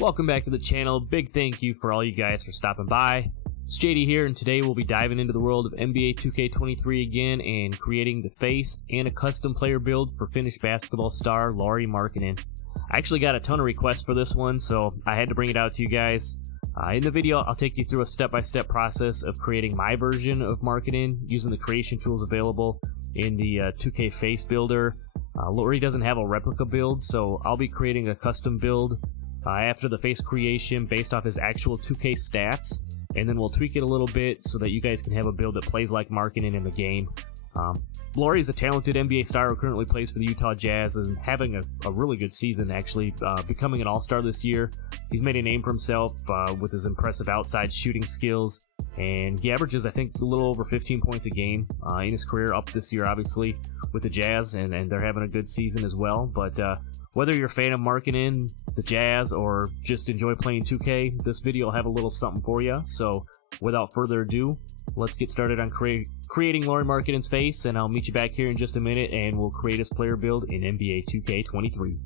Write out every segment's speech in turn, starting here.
Welcome back to the channel. Big thank you for all you guys for stopping by. It's JD here, and today we'll be diving into the world of NBA 2K23 again and creating the face and a custom player build for Finnish basketball star Lauri Markkanen. I actually got a ton of requests for this one, so I had to bring it out to you guys. In the video, I'll take you through a step-by-step process of creating my version of Markkanen using the creation tools available in the 2K face builder. Lauri doesn't have a replica build, so I'll be creating a custom build after the face creation based off his actual 2K stats, and then we'll tweak it a little bit so that you guys can have a build that plays like Markkanen in the game. Lauri is a talented NBA star who currently plays for the Utah Jazz and having a really good season, actually, becoming an all-star this year. He's made a name for himself with his impressive outside shooting skills, and he averages, I think, a little over 15 points a game in his career, up this year, obviously, with the Jazz, and they're having a good season as well. But whether you're a fan of Markkanen, the Jazz, or just enjoy playing 2K, this video will have a little something for you. So without further ado, let's get started on creating Lauri Markkanen's face, and I'll meet you back here in just a minute, and we'll create his player build in NBA 2K23.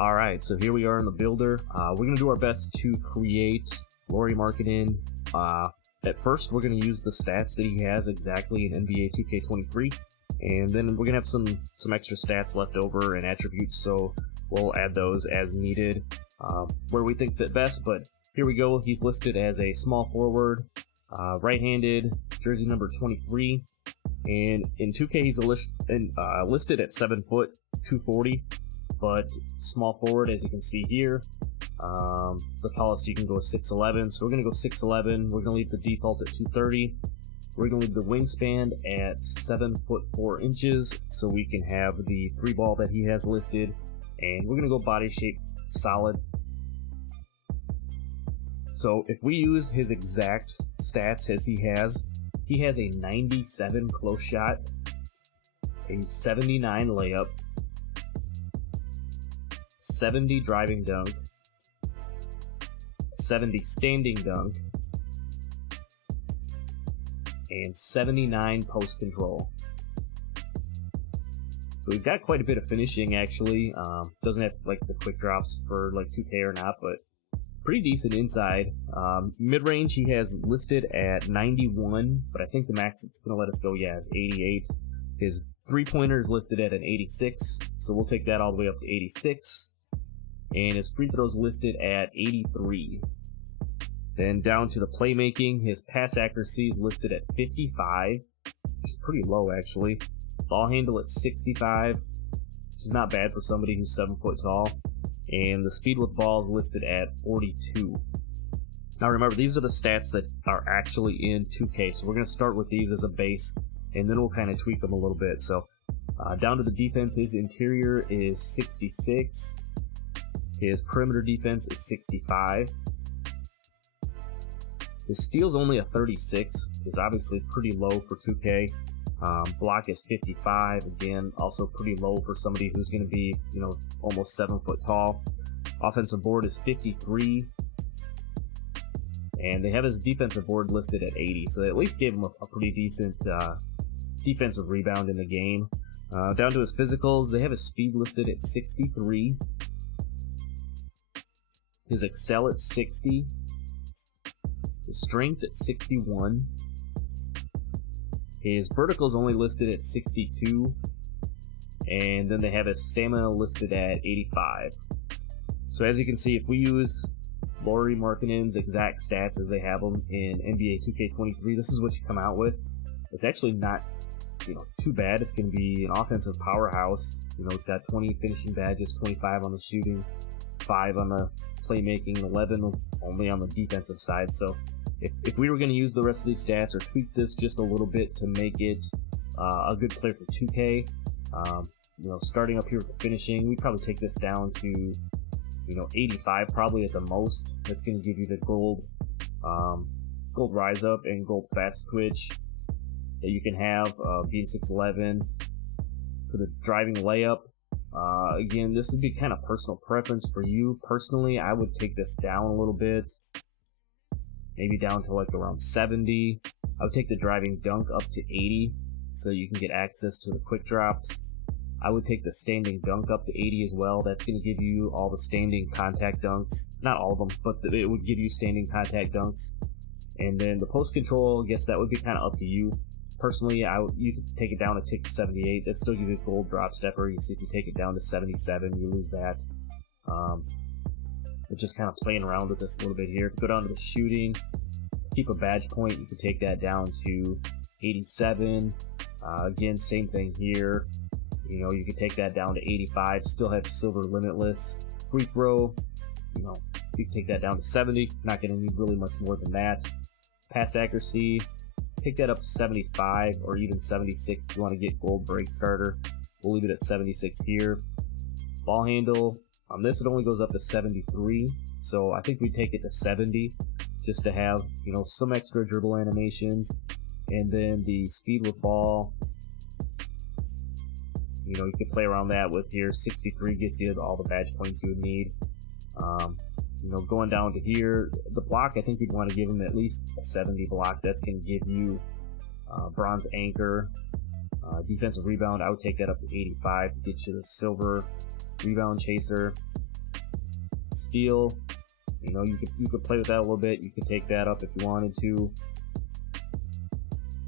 Alright, so here we are in the builder. We're going to do our best to create Lauri Markkanen. At first, we're going to use the stats that he has exactly in NBA 2K23, and then we're going to have some extra stats left over and attributes, so we'll add those as needed where we think fit best. But here we go. He's listed as a small forward, right-handed, jersey number 23, and in 2K he's listed at 7 foot, 240. But small forward, as you can see here, the tallest you can go is 6'11", so we're going to go 6'11". We're going to leave the default at 230. We're going to leave the wingspan at 7 foot 4 inches, so we can have the 3 ball that he has listed, and we're going to go body shape solid. So if we use his exact stats as he has a 97 close shot, a 79 layup, 70 driving dunk, 70 standing dunk, and 79 post control. So he's got quite a bit of finishing, actually. Doesn't have like the quick drops for like 2K or not, but pretty decent inside. Mid-range he has listed at 91, but I think the max it's going to let us go, yeah, is 88. His three-pointer is listed at an 86, so we'll take that all the way up to 86. And his free throws listed at 83. Then down to the playmaking, his pass accuracy is listed at 55, which is pretty low actually. Ball handle at 65, which is not bad for somebody who's 7 foot tall. And the speed with ball is listed at 42. Now remember, these are the stats that are actually in 2K, so we're going to start with these as a base, and then we'll kind of tweak them a little bit. So down to the defense, his interior is 66. His perimeter defense is 65. His steal's only a 36, which is obviously pretty low for 2K. Block is 55, again, also pretty low for somebody who's going to be, almost 7 foot tall. Offensive board is 53. And they have his defensive board listed at 80, so they at least gave him a pretty decent defensive rebound in the game. Down to his physicals, they have his speed listed at 63. His excel at 60. His strength at 61. His vertical is only listed at 62. And then they have his stamina listed at 85. So as you can see, if we use Lauri Markkanen's exact stats as they have them in NBA 2K23, this is what you come out with. It's actually not, too bad. It's going to be an offensive powerhouse. It's got 20 finishing badges, 25 on the shooting, 5 on the playmaking, 11 only on the defensive side. So if we were going to use the rest of these stats or tweak this just a little bit to make it a good player for 2K, starting up here with the finishing, we'd probably take this down to 85 probably at the most. That's going to give you the gold rise up and gold fast twitch that you can have, being 6'11". For the driving layup, again, this would be kind of personal preference for you. Personally, I would take this down a little bit, maybe down to like around 70. I would take the driving dunk up to 80 so you can get access to the quick drops. I would take the standing dunk up to 80 as well. That's going to give you all the standing contact dunks. Not all of them, but it would give you standing contact dunks. And then the post control, I guess that would be kind of up to you. Personally, you could take it down a tick to 78. That'd still give you a gold drop stepper. You see, if you take it down to 77, you lose that. But just kind of playing around with this a little bit here. If you go down to the shooting, to keep a badge point, you could take that down to 87. Again, same thing here. You can take that down to 85, still have silver limitless. Free throw, you can take that down to 70. Not going to need really much more than that. Pass accuracy, take that up to 75 or even 76 if you want to get gold break starter. We'll leave it at 76 here. Ball handle, on this it only goes up to 73, so I think we take it to 70 just to have, some extra dribble animations. And then the speed with ball, you can play around that with here. 63 gets you all the badge points you would need. Going down to here, the block, I think we'd want to give him at least a 70 block. That's going to give you bronze anchor. Defensive rebound, I would take that up to 85 to get you the silver rebound chaser. Steal, you could play with that a little bit. You could take that up if you wanted to.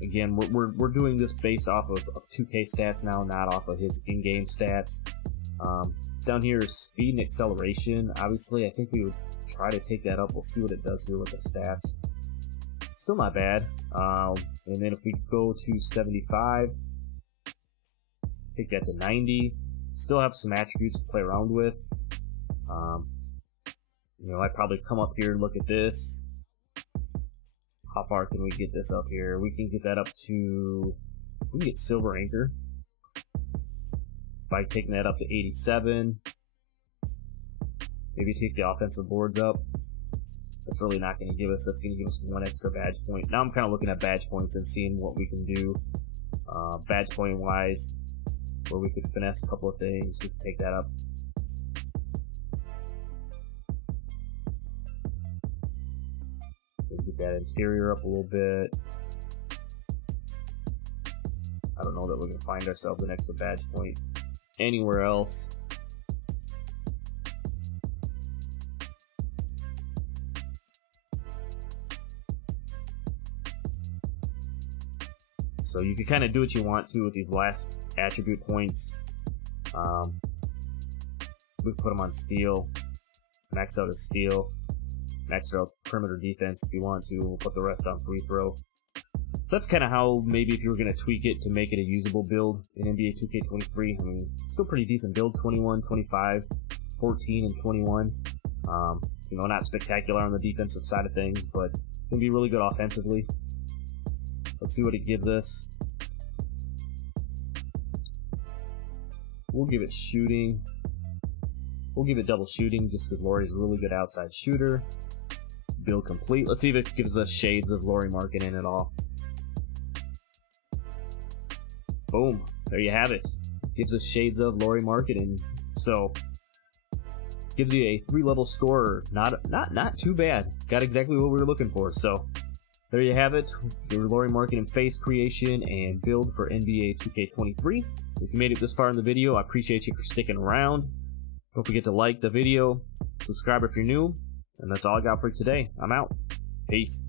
Again, we're doing this based off of 2K stats now, not off of his in-game stats. Down here is speed and acceleration. Obviously, I think we would try to take that up. We'll see what it does here with the stats. Still not bad. And then if we go to 75, take that to 90. Still have some attributes to play around with. I'd probably come up here and look at this. How far can we get this up here? We can get that up to, we can get silver anchor by taking that up to 87. Maybe take the offensive boards up. That's really not going to give us, that's going to give us one extra badge point. Now I'm kind of looking at badge points and seeing what we can do badge point wise, where we could finesse a couple of things. We can take that up. Get that interior up a little bit. I don't know that we're going to find ourselves an extra badge point anywhere else. So you can kind of do what you want to with these last attribute points. We put them on steal, max out his steal, max out perimeter defense if you want to. We'll put the rest on free throw. So that's kind of how maybe if you were going to tweak it to make it a usable build in NBA 2K23. I mean, still pretty decent build, 21, 25, 14, and 21. You know, not spectacular on the defensive side of things, but can be really good offensively. Let's see what it gives us. We'll give it shooting. We'll give it double shooting just because Lauri's a really good outside shooter. Build complete. Let's see if it gives us shades of Lauri Markkanen at all. Boom. There you have it. Gives us shades of Lauri Markkanen. So gives you a 3-level scorer. Not too bad. Got exactly what we were looking for. So there you have it. Your Lauri Markkanen face creation and build for NBA 2K23. If you made it this far in the video, I appreciate you for sticking around. Don't forget to like the video, subscribe if you're new, and that's all I got for today. I'm out. Peace.